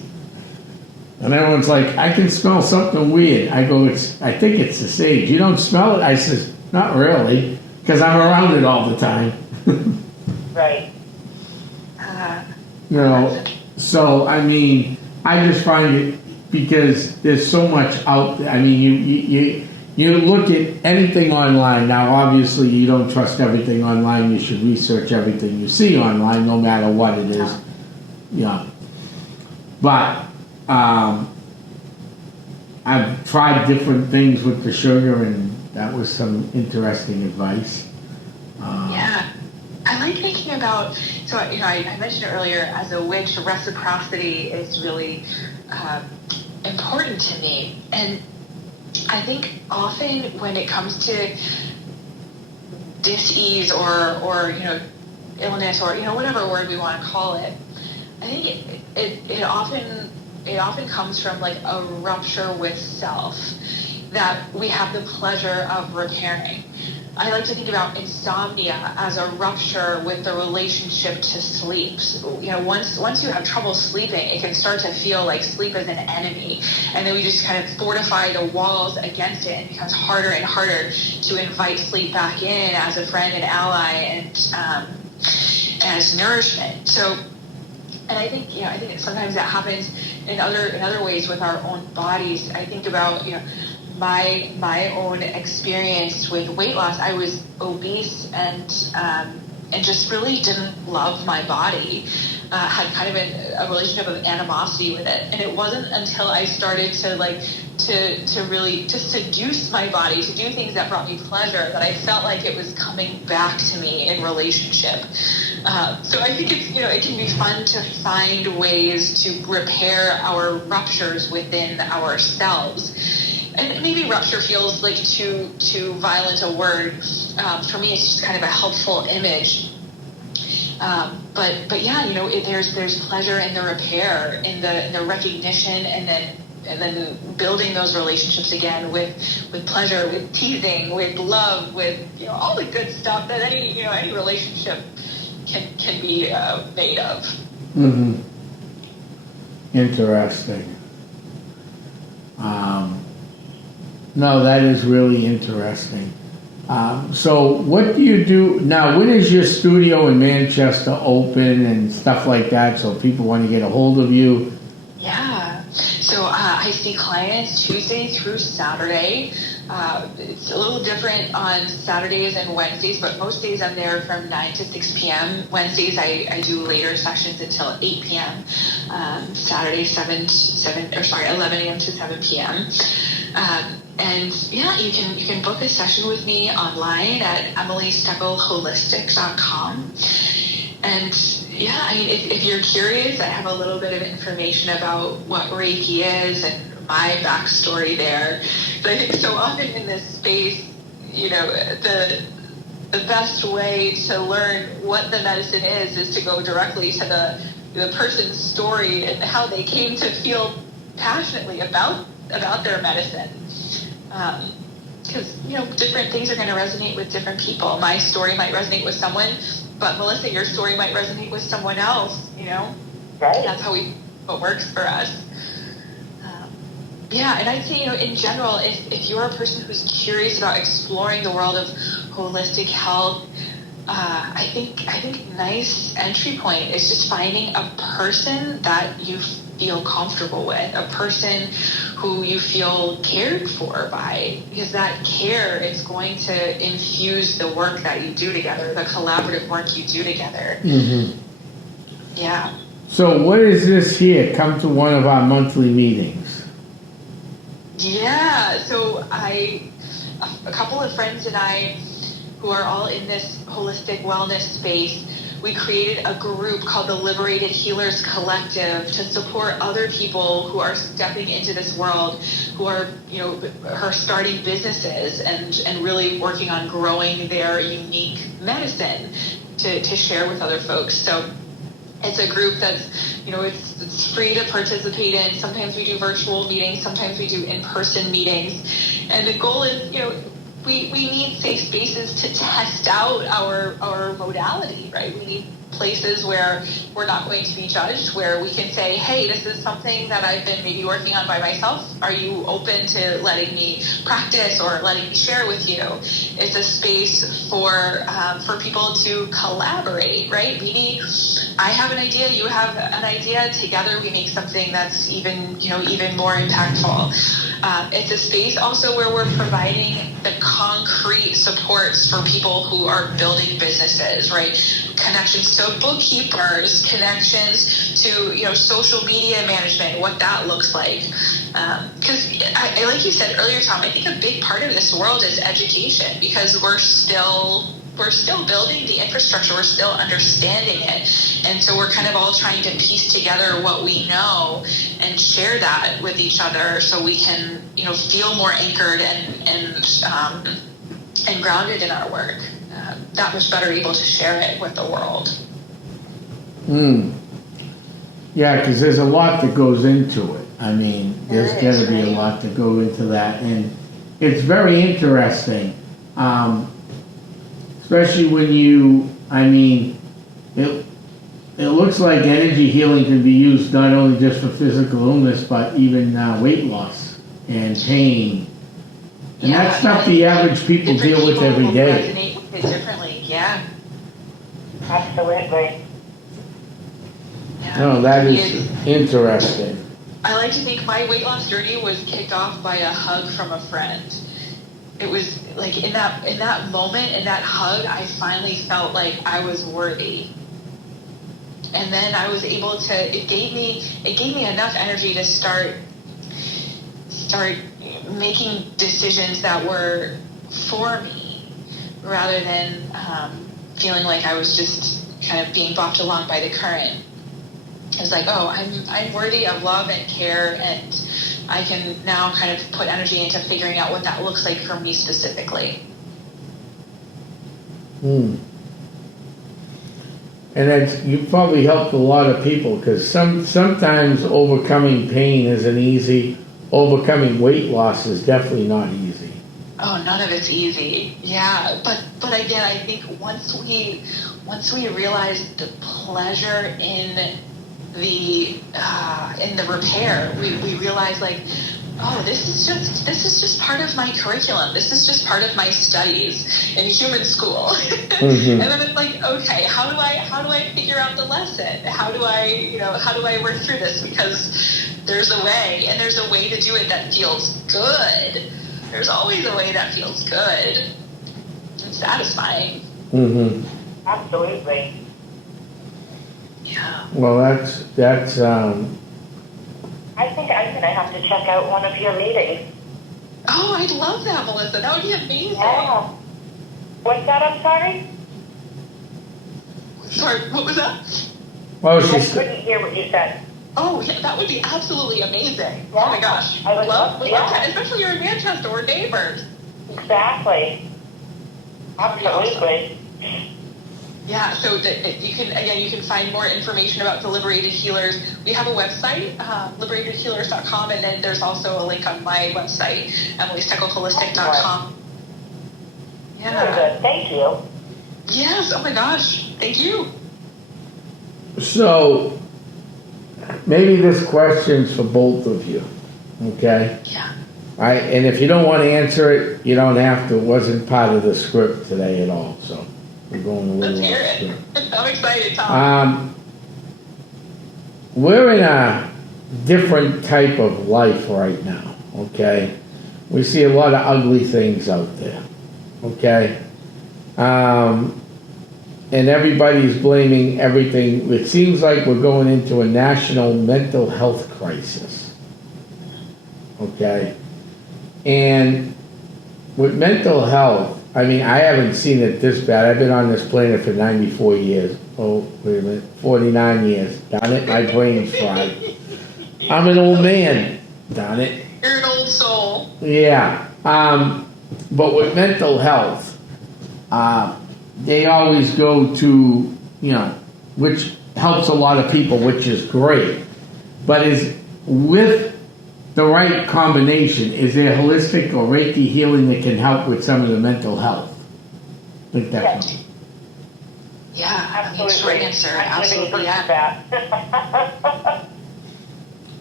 And everyone's like, I can smell something weird. I go, I think it's the sage. You don't smell it? I says, not really, because I'm around it all the time. Right. You know, so I mean, I just find it because there's so much out there. I mean, you look at anything online. Now, obviously, you don't trust everything online. You should research everything you see online, no matter what it is. Yeah. But I've tried different things with the sugar, and that was some interesting advice. Yeah. I like thinking about, so, you know, I mentioned it earlier, as a witch, reciprocity is really important to me. And I think often when it comes to dis-ease or you know, illness or, you know, whatever word we want to call it, I think it often comes from like a rupture with self that we have the pleasure of repairing. I like to think about insomnia as a rupture with the relationship to sleep. You know, once you have trouble sleeping, it can start to feel like sleep is an enemy. And then we just kind of fortify the walls against it, and it becomes harder and harder to invite sleep back in as a friend and ally and as nourishment. So, and I think, you know, I think sometimes that happens in other ways with our own bodies. I think about, you know, my own experience with weight loss. I was obese and just really didn't love my body. Had kind of a relationship of animosity with it, and it wasn't until I started to really seduce my body, to do things that brought me pleasure, that I felt like it was coming back to me in relationship. So I think it's, you know, it can be fun to find ways to repair our ruptures within ourselves. And maybe rupture feels like too violent a word. For me, it's just kind of a helpful image. But yeah, you know, there's pleasure in the repair, in the recognition, and then building those relationships again with pleasure, with teasing, with love, with, you know, all the good stuff that any relationship can be made of. Mm-hmm. Interesting. No, that is really interesting. So what do you do now? When is your studio in Manchester open and stuff like that, so people want to get a hold of you? Yeah. So I see clients Tuesday through Saturday. It's a little different on Saturdays and Wednesdays, but most days I'm there from 9 to 6 p.m. Wednesdays I do later sessions until 8 p.m. Saturday 11 a.m. to 7 p.m. And yeah, you can book a session with me online at emilysteppelholistic.com. And yeah, I mean, if you're curious, I have a little bit of information about what Reiki is and my backstory there. But I think so often in this space, you know, the best way to learn what the medicine is to go directly to the person's story and how they came to feel passionately about their medicine. Because, different things are going to resonate with different people. My story might resonate with someone, but Melissa, your story might resonate with someone else, Right. That's how what works for us. Yeah, and I'd say, in general, if you're a person who's curious about exploring the world of holistic health, I think nice entry point is just finding a person that you feel comfortable with, a person who you feel cared for by, because that care is going to infuse the work that you do together, the collaborative work you do together. Mm-hmm. Yeah. So what is this here? Come to one of our monthly meetings. Yeah, so a couple of friends and I, who are all in this holistic wellness space, we created a group called the Liberated Healers Collective to support other people who are stepping into this world, who are, are starting businesses and really working on growing their unique medicine to share with other folks. So it's a group that's, it's free to participate in. Sometimes we do virtual meetings, sometimes we do in-person meetings. And the goal is, we need safe spaces to test out our modality, right? We need places where we're not going to be judged, where we can say, hey, this is something that I've been maybe working on by myself. Are you open to letting me practice or letting me share with you? It's a space for people to collaborate, right? Maybe I have an idea, you have an idea, together we make something that's even more impactful. It's a space also where we're providing the concrete supports for people who are building businesses, right? Connections to bookkeepers, connections to, social media management, what that looks like. Because I like you said earlier, Tom, I think a big part of this world is education, because we're still building the infrastructure, we're still understanding it, and so we're kind of all trying to piece together what we know and share that with each other, so we can feel more anchored and grounded in our work, that much better able to share it with the world. Yeah, because there's a lot that goes into it. I mean, there's got to be a lot to go into that, and it's very interesting. Especially when it looks like energy healing can be used not only just for physical illness, but even weight loss and pain. And that's stuff the average people deal with every day. Resonate with it differently, yeah. Absolutely. Yeah. No, that is interesting. I like to think my weight loss journey was kicked off by a hug from a friend. It was like in that moment, in that hug, I finally felt like I was worthy. And then I was able to, it gave me enough energy to start making decisions that were for me, rather than feeling like I was just kind of being bopped along by the current. It was like, oh, I'm worthy of love and care, and I can now kind of put energy into figuring out what that looks like for me specifically. And you probably helped a lot of people, because sometimes overcoming pain isn't easy. Overcoming weight loss is definitely not easy. Oh, none of it's easy. Yeah, but again, I think once we realize the pleasure in the repair, we realize, like, oh, this is just part of my curriculum. This is just part of my studies in human school. Mm-hmm. And then it's like, okay, how do I figure out the lesson? How do I work through this? Because there's a way, and there's a way to do it that feels good. There's always a way that feels good and satisfying. Mm-hmm. Absolutely. Yeah. Well, that's. I think I'm going to have to check out one of your meetings. Oh, I'd love that, Melissa. That would be amazing. Yeah. What's that? I'm sorry? Sorry, what was that? Well, I she's. couldn't hear what you said. Oh, yeah, that would be absolutely amazing. Yeah. Oh my gosh. I would love that. Especially you're in Manchester, we're neighbors. Exactly. Absolutely. Yeah, so you can find more information about the Liberated Healers. We have a website, liberatedhealers.com, and then there's also a link on my website, emilystekelholistic.com. Very good. Thank you. Yes, oh my gosh, thank you. So, maybe this question's for both of you, okay? Yeah. All right, and if you don't want to answer it, you don't have to. It wasn't part of the script today at all, so we're going a little Let's hear off it. script. I'm excited, Tom. We're in a different type of life right now, okay? We see a lot of ugly things out there, okay? And everybody's blaming everything. It seems like we're going into a national mental health crisis, okay? And with mental health, I mean, I haven't seen it this bad. I've been on this planet for 94 years. Oh, wait a minute, 49 years. Darn it, my brain's fried. I'm an old man, darn it. You're an old soul. Yeah, but with mental health, they always go to, which helps a lot of people, which is great. But is with the right combination, is there holistic or Reiki healing that can help with some of the mental health? I think that's Yeah, Absolutely. short answer, absolutely, yeah.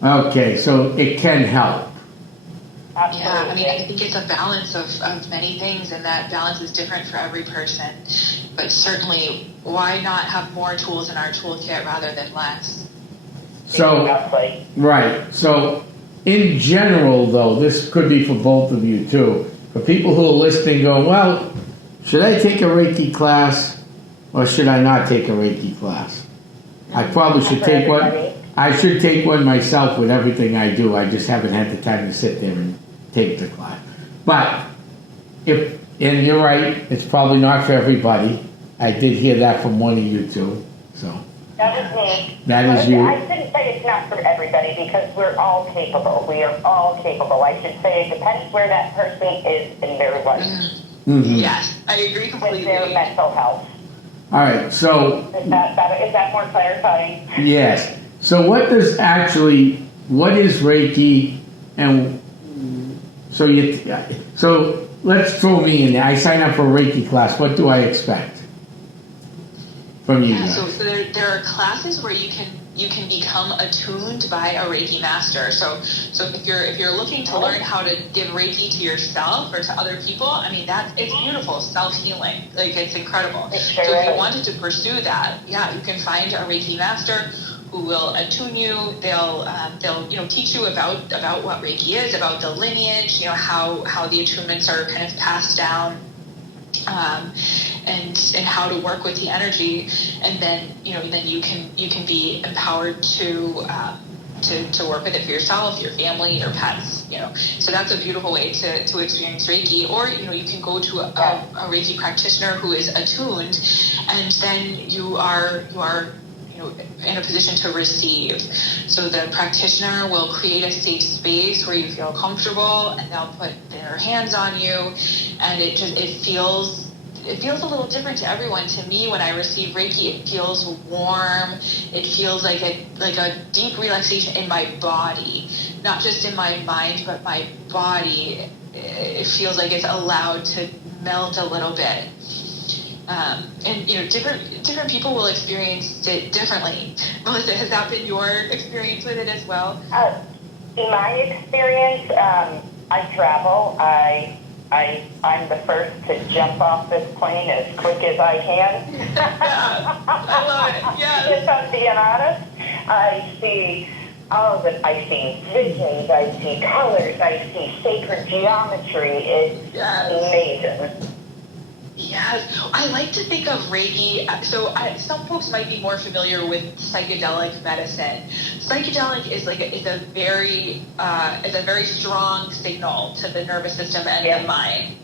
okay, so it can help. Absolutely. Yeah, I mean, I think it's a balance of many things, and that balance is different for every person. But certainly, why not have more tools in our toolkit rather than less? So, Exactly. right. So, in general, though, this could be for both of you too. For people who are listening, going, well, should I take a Reiki class or should I not take a Reiki class? I probably should take one. I should take one myself with everything I do. I just haven't had the time to sit there and take the class. But and you're right, it's probably not for everybody. I did hear that from one of you two. So That was me. that is you. I shouldn't say it's not for everybody because we're all capable. We are all capable. I should say it depends where that person is in their life Mm-hmm. Yes, I agree completely. with their mental health. All right. So Is that more clarifying? yes. So what is Reiki, and so let's throw me in there. I sign up for a Reiki class. What do I expect from you guys? So there are classes where you can become attuned by a Reiki master. So if you're looking to learn how to give Reiki to yourself or to other people, I mean it's beautiful, self-healing. Like it's incredible. So if you wanted to pursue that, yeah, you can find a Reiki master who will attune you. They'll teach you about what Reiki is, about the lineage, how the attunements are kind of passed down. And how to work with the energy, and then you can be empowered to work with it for yourself, your family, your pets. So that's a beautiful way to experience Reiki. Or you can go to a Reiki practitioner who is attuned, and then you are in a position to receive. So the practitioner will create a safe space where you feel comfortable, and they'll put their hands on you, and it feels a little different to everyone. To me, when I receive Reiki, it feels warm. It feels like a deep relaxation in my body, not just in my mind, but my body. It feels like it's allowed to melt a little bit. And different people will experience it differently. Melissa, has that been your experience with it as well? In my experience, I travel. I'm the first to jump off this plane as quick as I can. I love it. Yes. If I'm being honest, I see visions, I see colors, I see sacred geometry. It's amazing. Yes, I like to think of Reiki. So some folks might be more familiar with psychedelic medicine. Psychedelic is a very strong signal to the nervous system and the mind.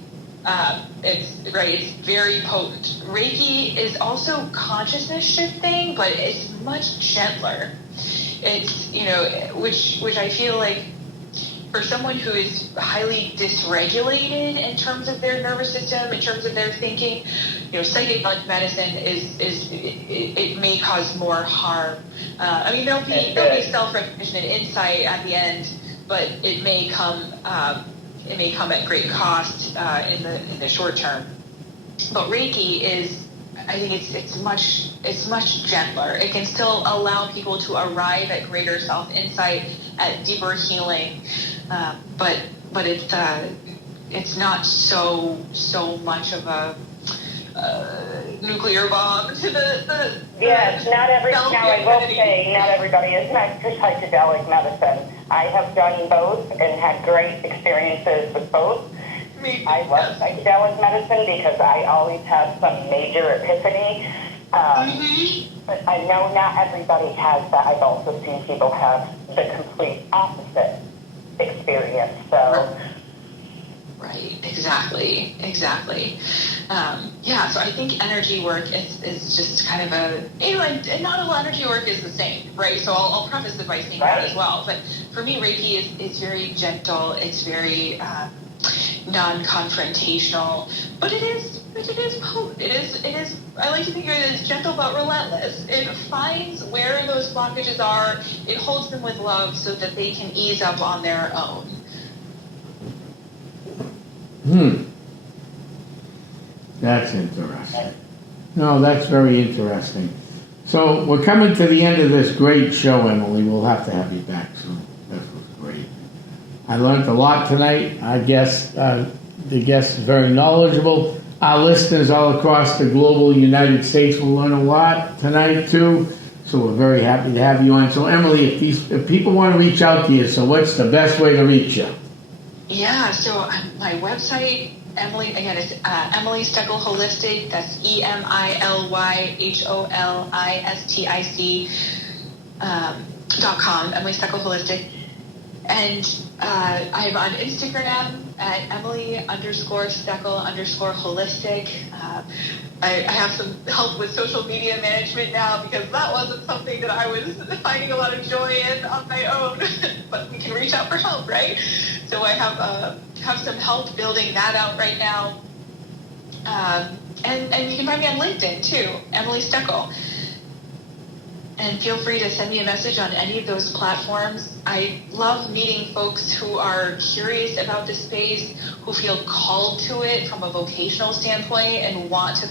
It's very potent. Reiki is also consciousness shifting, but it's much gentler. It's which I feel like for someone who is highly dysregulated in terms of their nervous system, in terms of their thinking, psychedelic medicine it may cause more harm. I mean, there'll be self-recognition and insight at the end, but it may come at great cost in the short term. But Reiki is, I think it's much gentler. It can still allow people to arrive at greater self-insight, at deeper healing, but it's not so much of a nuclear bomb to the yes, not I will say not everybody is meant for psychedelic medicine. I have done both and had great experiences with both. I love psychedelic medicine because I always have some major epiphany. But I know not everybody has that. I've also seen people have the complete opposite experience. So. Right, exactly. So I think energy work is just kind of and not all energy work is the same, right? So I'll preface it by saying that as well. But for me, Reiki is very gentle. It's very non-confrontational, but it is potent. It is. I like to think of it as gentle but relentless. It finds where those blockages are. It holds them with love so that they can ease up on their own. That's interesting. No, that's very interesting. So we're coming to the end of this great show, Emily. We'll have to have you back soon. This was great. I learned a lot tonight. I guess the guest is very knowledgeable. Our listeners all across the global United States will learn a lot tonight too. So we're very happy to have you on. So Emily, if people want to reach out to you, so what's the best way to reach you? Yeah, so my website, Emily, again, it's Emily Steckel Holistic. That's EMILYHOLISTIC.com, Emily Steckel Holistic. And I'm on Instagram at Emily_Steckel_holistic. I have some help with social media management now because that wasn't something that I was finding a lot of joy in on my own. But we can reach out for help, right? So I have some help building that out right now. And you can find me on LinkedIn too, Emily Steckel. And feel free to send me a message on any of those platforms. I love meeting folks who are curious about the space, who feel called to it from a vocational standpoint and want to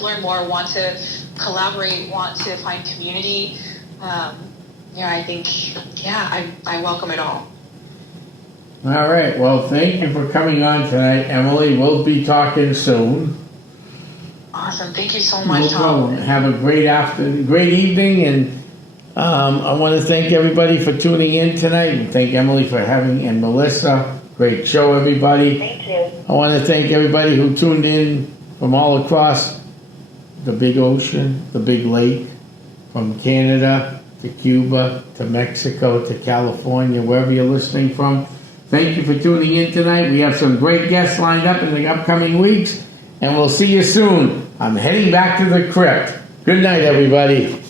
learn more, want to collaborate, want to find community. I welcome it all. All right. Well, thank you for coming on tonight, Emily. We'll be talking soon. Awesome. Thank you so much, No problem. Have a great evening, and I want to thank everybody for tuning in tonight, and thank Emily for and Melissa. Great show, everybody. Thank you. I want to thank everybody who tuned in from all across the big ocean, the big lake, from Canada to Cuba to Mexico to California, wherever you're listening from. Thank you for tuning in tonight. We have some great guests lined up in the upcoming weeks, and we'll see you soon. I'm heading back to the crypt. Good night, everybody.